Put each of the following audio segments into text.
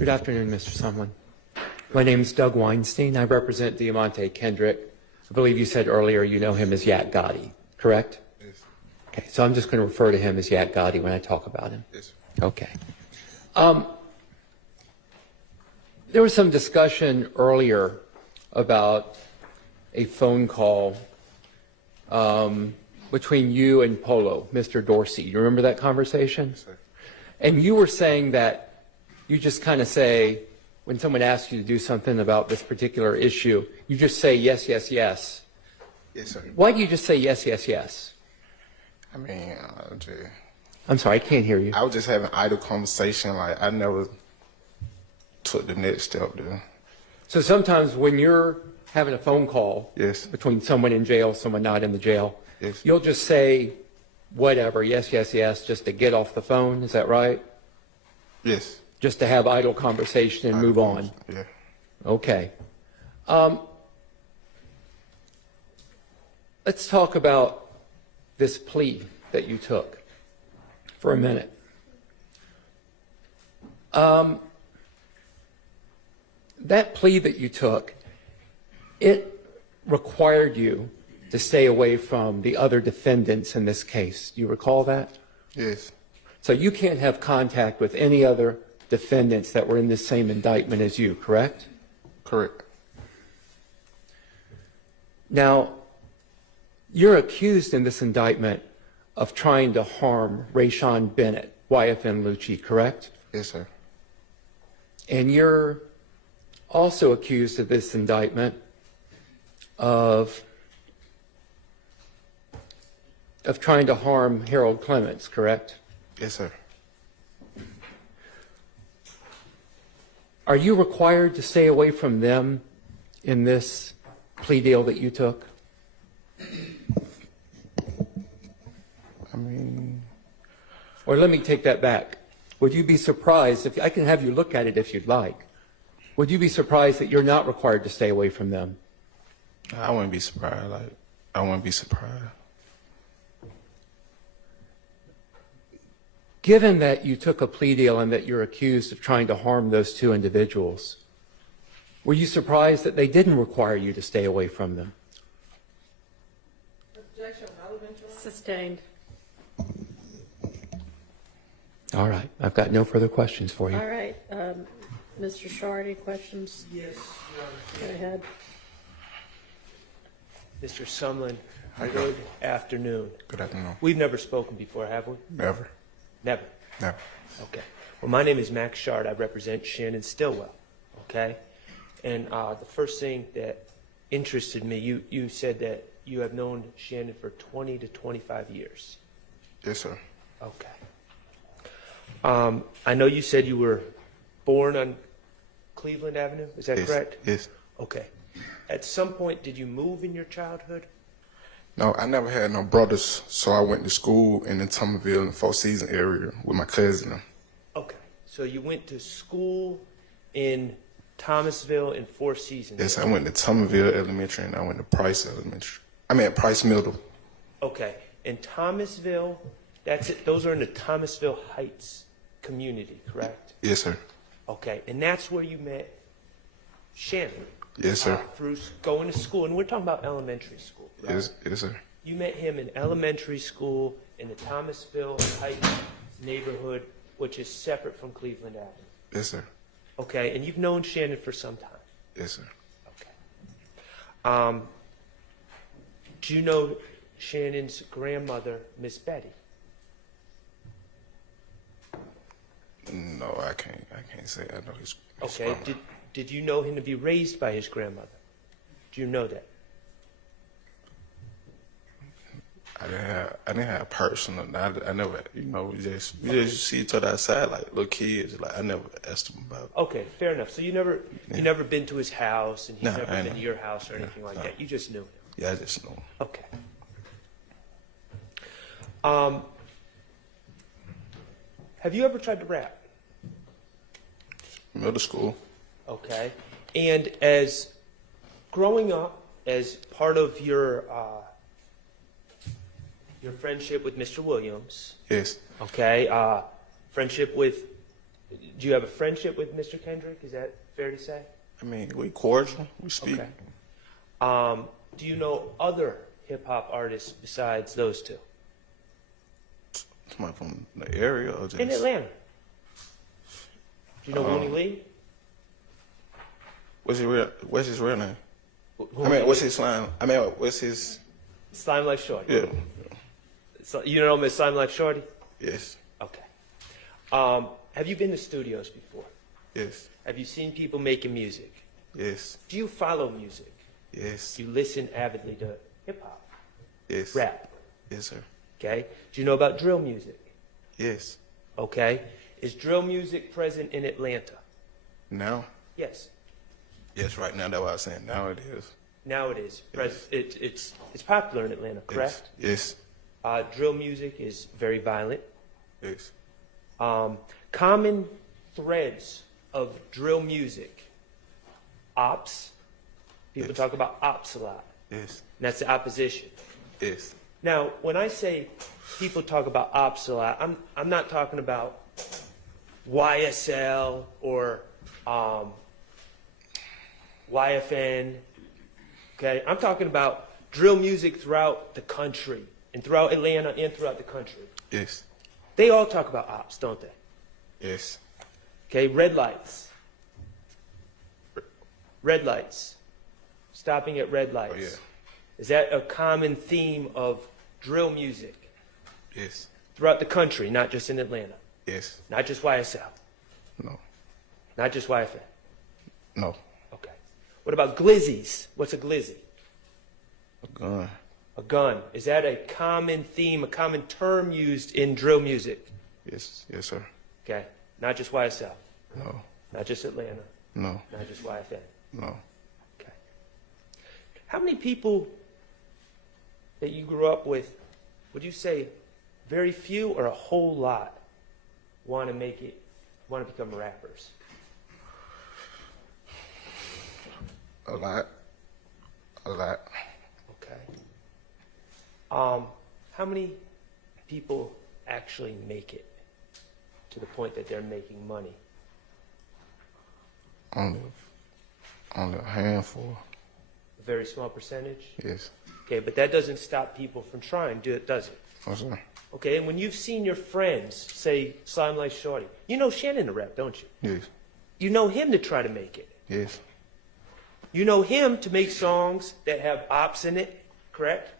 Good afternoon, Mr. Sumlin. My name is Doug Weinstein. I represent Deamonte Kendrick. I believe you said earlier you know him as Yak Gotti, correct? Yes. Okay, so I'm just going to refer to him as Yak Gotti when I talk about him. Yes. Okay. There was some discussion earlier about a phone call between you and Polo, Mr. Dorsey. You remember that conversation? Yes, sir. And you were saying that you just kind of say, when someone asks you to do something about this particular issue, you just say yes, yes, yes. Yes, sir. Why do you just say yes, yes, yes? I mean, I'm sorry, I can't hear you. I was just having idle conversation. Like, I never took the next step there. So sometimes when you're having a phone call Yes. between someone in jail, someone not in the jail, Yes. you'll just say whatever, yes, yes, yes, just to get off the phone. Is that right? Yes. Just to have idle conversation and move on. Yeah. Okay. Let's talk about this plea that you took for a minute. That plea that you took, it required you to stay away from the other defendants in this case. Do you recall that? Yes. So you can't have contact with any other defendants that were in the same indictment as you, correct? Correct. Now, you're accused in this indictment of trying to harm Rayshawn Bennett, YFN Lucci, correct? Yes, sir. And you're also accused of this indictment of trying to harm Harold Clements, correct? Yes, sir. Are you required to stay away from them in this plea deal that you took? I mean, Or let me take that back. Would you be surprised, if I can have you look at it if you'd like, would you be surprised that you're not required to stay away from them? I wouldn't be surprised. Like, I wouldn't be surprised. Given that you took a plea deal and that you're accused of trying to harm those two individuals, were you surprised that they didn't require you to stay away from them? Sustained. All right. I've got no further questions for you. All right. Mr. Schardt, any questions? Yes. Go ahead. Mr. Sumlin, good afternoon. Good afternoon. We've never spoken before, have we? Never. Never. Never. Okay. Well, my name is Max Schardt. I represent Shannon Stillwell. Okay. And the first thing that interested me, you said that you have known Shannon for 20 to 25 years. Yes, sir. Okay. I know you said you were born on Cleveland Avenue. Is that Yes. correct? Yes. Okay. At some point, did you move in your childhood? No, I never had no brothers, so I went to school in the Thomasville and Four Seasons area with my cousin. Okay. So you went to school in Thomasville and Four Seasons. Yes, I went to Thomasville Elementary and I went to Price Elementary. I mean, Price Middle. Okay. And Thomasville, that's it. Those are in the Thomasville Heights community, correct? Yes, sir. Okay. And that's where you met Shannon. Yes, sir. Through going to school, and we're talking about elementary school. Right? Yes, yes, sir. You met him in elementary school in the Thomasville Heights neighborhood, which is separate from Cleveland Avenue. Yes, sir. Okay. And you've known Shannon for some time. Yes, sir. Okay. Do you know Shannon's grandmother, Miss Betty? No, I can't say I know his. Okay. grandma. Did you know him to be raised by his grandmother? Do you know that? I didn't have personal. I never, we just see each other outside like little kids. Like I never asked him about. Okay, fair enough. So you never been to his house, and he's No, never I been know. to your house or anything like no. that. You just knew him. Yeah, I just know. Okay. Have you ever tried to rap? Middle school. Okay. And as growing up, as part of your friendship with Mr. Williams, Yes. okay, friendship with Do you have a friendship with Mr. Kendrick? Is that fair to say? I mean, we cordial. We speak. Okay. Do you know other hip-hop artists besides those two? Somebody from the area or just In Atlanta. Do you know Woonie Lee? What's his real name? Who- I mean, what's his slime? I mean, what's his? Slime Life Shorty. Yeah. So, you know Miss Slime Life Shorty? Yes. Okay. Have you been to studios before? Yes. Have you seen people making music? Yes. Do you follow music? Yes. Do you listen avidly to hip-hop, Yes. rap? Yes, sir. Okay. Do you know about drill music? Yes. Okay. Is drill music present in Atlanta? Now? Yes. Yes, right now. That's what I was saying. Now it is. Now it is. Yes. It's popular in Atlanta, correct? Yes. Drill music is very violent. Yes. Common threads of drill music. Ops. People Yes. talk about ops a lot. Yes. And that's the opposition. Yes. Now, when I say people talk about ops a lot, I'm not talking about YSL or YFN. Okay, I'm talking about drill music throughout the country and throughout Atlanta and throughout the country. Yes. They all talk about ops, don't they? Yes. Okay, red lights. Red lights. Stopping at red lights. Oh, yeah. Is that a common theme of drill music Yes. throughout the country, not just in Atlanta? Yes. Not just YSL? No. Not just YFN? No. Okay. What about glizzies? What's a glizzy? A gun. A gun. Is that a common theme, a common term used in drill music? Yes. Yes, sir. Okay. Not just YSL? No. Not just Atlanta? No. Not just YFN? No. Okay. How many people that you grew up with, would you say very few or a whole lot want to become rappers? A lot. A lot. Okay. How many people actually make it to the point that they're making money? Only a handful. A very small percentage? Yes. Okay, but that doesn't stop people from trying, does it? Oh, sir. Okay, and when you've seen your friends, say Slime Life Shorty, you know Shannon to rap, don't you? Yes. You know him to try to make it. Yes. You know him to make songs that have ops in it, correct?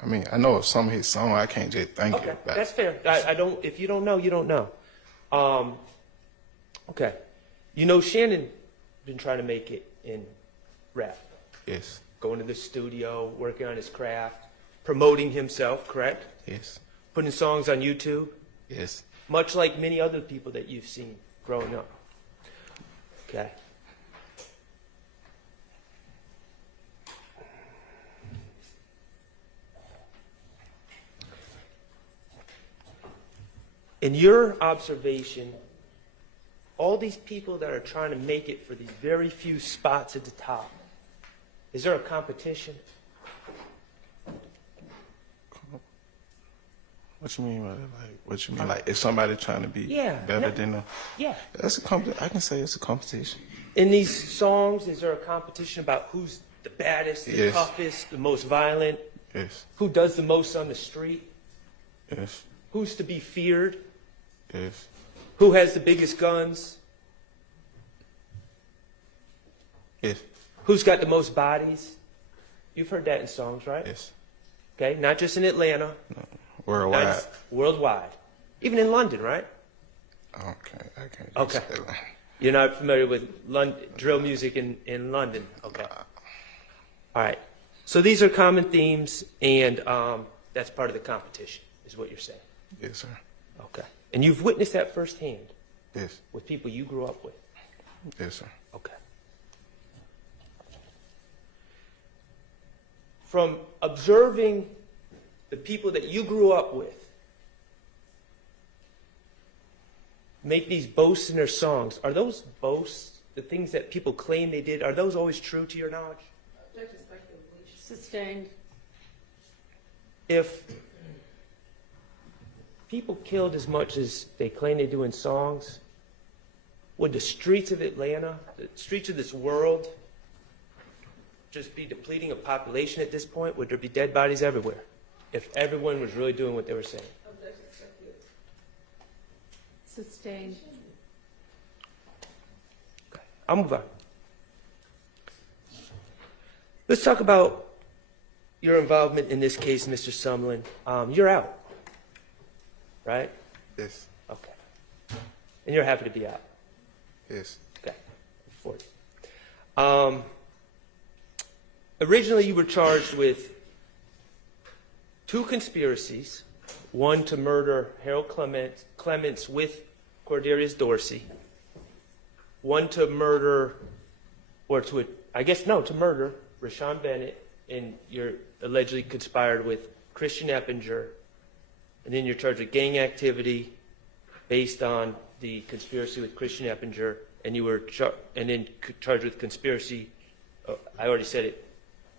I mean, I know some of his songs. I can't just think Okay, it back. that's fair. I don't. If you don't know, you don't know. Okay, you know Shannon been trying to make it in rap, Yes. going to the studio, working on his craft, promoting himself, correct? Yes. Putting songs on YouTube, Yes. much like many other people that you've seen growing up. Okay. In your observation, all these people that are trying to make it for these very few spots at the top, is there a competition? What you mean by that? Like, what you mean? Like, if somebody trying to be Yeah, better no- than them? Yeah. That's I can say it's a competition. In these songs, is there a competition about who's the baddest, the Yes. toughest, the most violent? Yes. Who does the most on the street? Yes. Who's to be feared? Yes. Who has the biggest guns? Yes. Who's got the most bodies? You've heard that in songs, right? Yes. Okay, not just in Atlanta, not Worldwide. just worldwide. Even in London, right? Okay. I can't. just Okay. say that. You're not familiar with drill music in London? Okay. All right. So these are common themes, and that's part of the competition, is what you're saying. Yes, sir. Okay. And you've witnessed that firsthand Yes. with people you grew up with? Yes, sir. Okay. From observing the people that you grew up with make these boasts in their songs, are those boasts, the things that people claim they did, are those always true to your knowledge? Sustained. If people killed as much as they claim they do in songs, would the streets of Atlanta, the streets of this world, just be depleting of population at this point? Would there be dead bodies everywhere if everyone was really doing what they were saying? Sustained. Okay. I'll move on. Let's talk about your involvement in this case, Mr. Sumlin. You're out, right? Yes. Okay. And you're happy to be out? Yes. Okay. 40. Originally, you were charged with 2 conspiracies, one to murder Harold Clements with Cordarius Dorsey, one to murder, or to murder Rayshawn Bennett, and you're allegedly conspired with Christian Eppinger, and then you're charged with gang activity based on the conspiracy with Christian Eppinger, and you were charged with conspiracy, I already said it,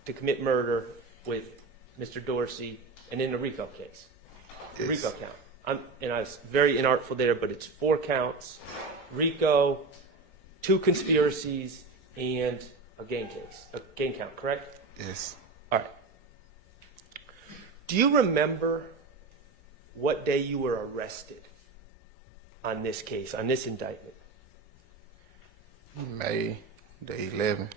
to commit murder with Mr. Dorsey, and in the RICO case. Yes. RICO count. And I was very inartful there, but it's 4 counts, RICO, 2 conspiracies, and a gang count, correct? Yes. All right. Do you remember what day you were arrested on this case, on this indictment? May the 11th.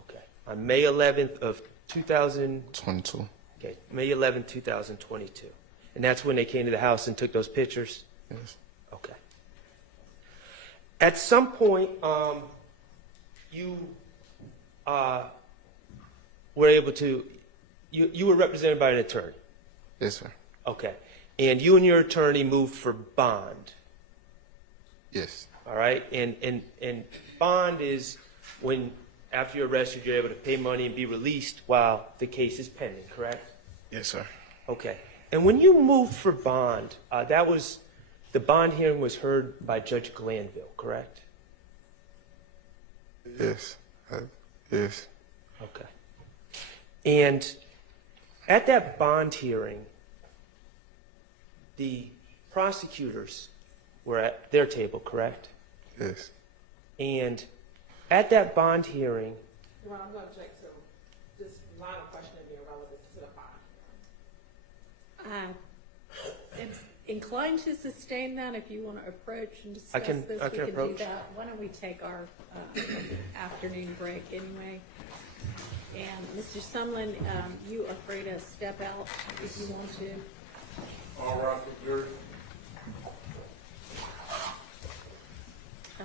Okay. On May 11th of 2000. 22. Okay, May 11th, 2022. And that's when they came to the house and took those pictures? Yes. Okay. At some point, you were able to, you were represented by an attorney? Yes, sir. Okay. And you and your attorney moved for bond? Yes. All right? And bond is when, after you're arrested, you're able to pay money and be released while the case is pending, correct? Yes, sir. Okay. And when you moved for bond, the bond hearing was heard by Judge Glanville, correct? Yes. Yes. Okay. And at that bond hearing, the prosecutors were at their table, correct? Yes. And at that bond hearing, Well, I'm going to object to this line of questioning being relevant to the bond. I'm inclined to sustain that. If you want to approach and discuss I can this, we can approach. do that. Why don't we take our afternoon break anyway? And Mr. Sumlin, you are free to step out if you want to. All right, good. Oh,